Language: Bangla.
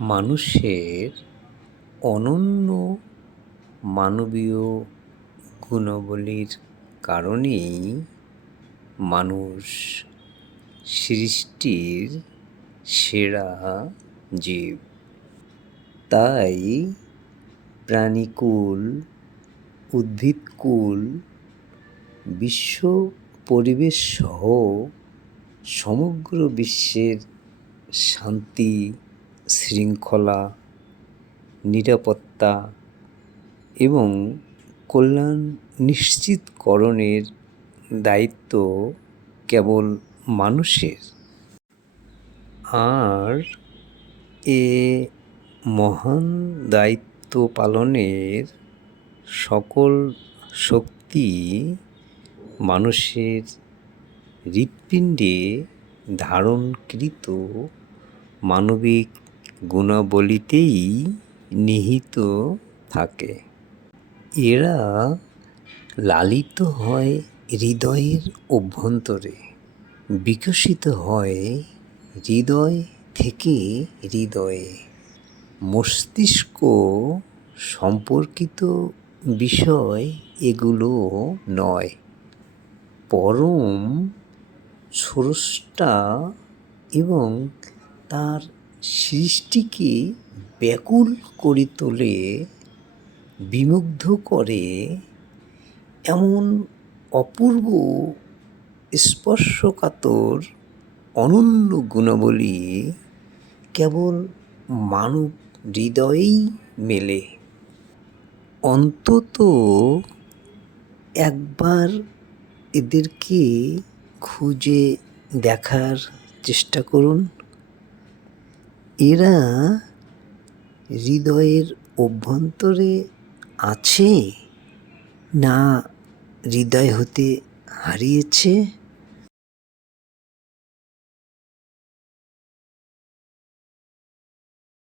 মানুষের অনন্য মানবীয় গুণাবলীর কারণেই মানুষ সৃষ্টির সেরা জীব। তাই প্রাণীকুল, উদ্ভিদকুল, বিশ্ব পরিবেশসহ সমগ্র বিশ্বের শান্তি শৃঙ্খলা, নিরাপত্তা এবং কল্যাণ নিশ্চিতকরণের দায়িত্ব কেবল মানুষের। আর এ মহান দায়িত্ব পালনের সকল শক্তি মানুষের হৃৎপিণ্ডে ধারণকৃত মানবিক গুণাবলীতেই নিহিত থাকে। এরা লালিত হয় হৃদয়ের অভ্যন্তরে, বিকশিত হয় হৃদয় থেকে হৃদয়ে। মস্তিষ্ক সম্পর্কিত বিষয় এগুলো নয়, পরম স্রষ্টা এবং তার সৃষ্টিকে ব্যাকুল করে তোলে, বিমুগ্ধ করে, এমন অপূর্ব স্পর্শকাতর অনন্য গুণাবলী কেবল মানব হৃদয়েই মেলে। অন্তত একবার এদেরকে খুঁজে দেখার চেষ্টা করুন। এরা হৃদয়ের অভ্যন্তরে আছে না হৃদয় হতে হারিয়েছে?